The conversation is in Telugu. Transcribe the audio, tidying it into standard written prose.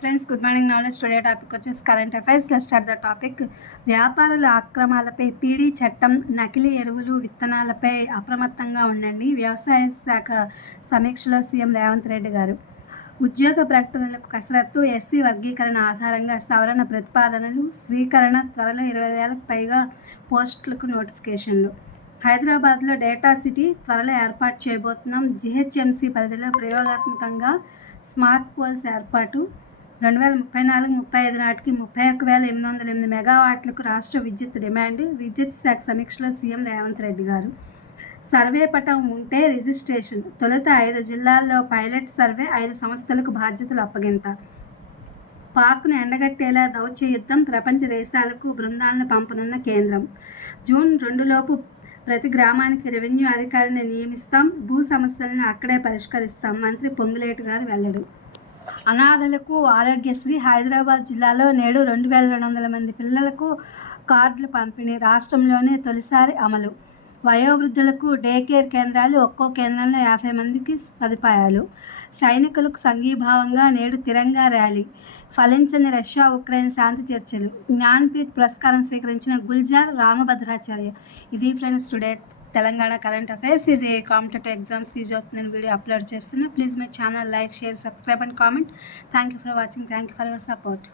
Friends, good morning. Knowledge today topic వచ్చేసి current affairs. Let's start the topic. వ్యాపారుల అక్రమాలపై పీడీ చట్టం, నకిలీ ఎరువులు, విత్తనాలపై అప్రమత్తంగా ఉండండి. వ్యవసాయ శాఖ సమీక్షలో సీఎం రేవంత్ రెడ్డి గారు. ఉద్యోగ ప్రకటనలకు కసరత్తు, ఎస్సీ వర్గీకరణ ఆధారంగా సవరణ ప్రతిపాదనలు స్వీకరణ, త్వరలో 20,000కు పైగా పోస్టులకు నోటిఫికేషన్లు. హైదరాబాద్లో డేటా సిటీ త్వరలో ఏర్పాటు చేయబోతున్నాం. జీహెచ్ఎంసీ పరిధిలో ప్రయోగాత్మకంగా స్మార్ట్ పోల్స్ ఏర్పాటు. 2034-35 నాటికి 31,808 మెగావాట్లకు రాష్ట్ర విద్యుత్ డిమాండ్. విద్యుత్ శాఖ సమీక్షలో సీఎం రేవంత్ రెడ్డి గారు. సర్వే పటం ఉంటే రిజిస్ట్రేషన్. తొలుత 5 జిల్లాల్లో పైలట్ సర్వే, 5 సంస్థలకు బాధ్యతలు అప్పగింత. పాక్ను ఎండగట్టేలా దౌత్య యుద్ధం, ప్రపంచ దేశాలకు బృందాలను పంపనున్న కేంద్రం. జూన్ 2లోపు ప్రతి గ్రామానికి రెవెన్యూ అధికారిని నియమిస్తాం. భూ సమస్యలను అక్కడే పరిష్కరిస్తాం. మంత్రి పొంగులేటి గారు వెల్లడి. అనాథలకు ఆరోగ్యశ్రీ. హైదరాబాద్ జిల్లాలో నేడు 2,200 మంది పిల్లలకు కార్డులు పంపిణీ. రాష్ట్రంలోనే తొలిసారి అమలు. వయోవృద్ధులకు డే కేర్ కేంద్రాలు. ఒక్కో కేంద్రంలో 50 మందికి సదుపాయాలు. సైనికులకు సంఘీభావంగా నేడు తిరంగా ర్యాలీ. ఫలించని రష్యా ఉక్రెయిన్ శాంతి చర్చలు. జ్ఞాన్పీఠ్ పురస్కారం స్వీకరించిన గుల్జార్ రామభద్రాచార్య. ఇది friends today Telangana current affairs. ఇది కాంపిటేటివ్ ఎగ్జామ్స్కి యూజ్ అవుతుంది. నేను వీడియో అప్లోడ్ చేస్తున్నా. Please my channel like, share, subscribe and comment. Thank you for watching. Thank you for your support.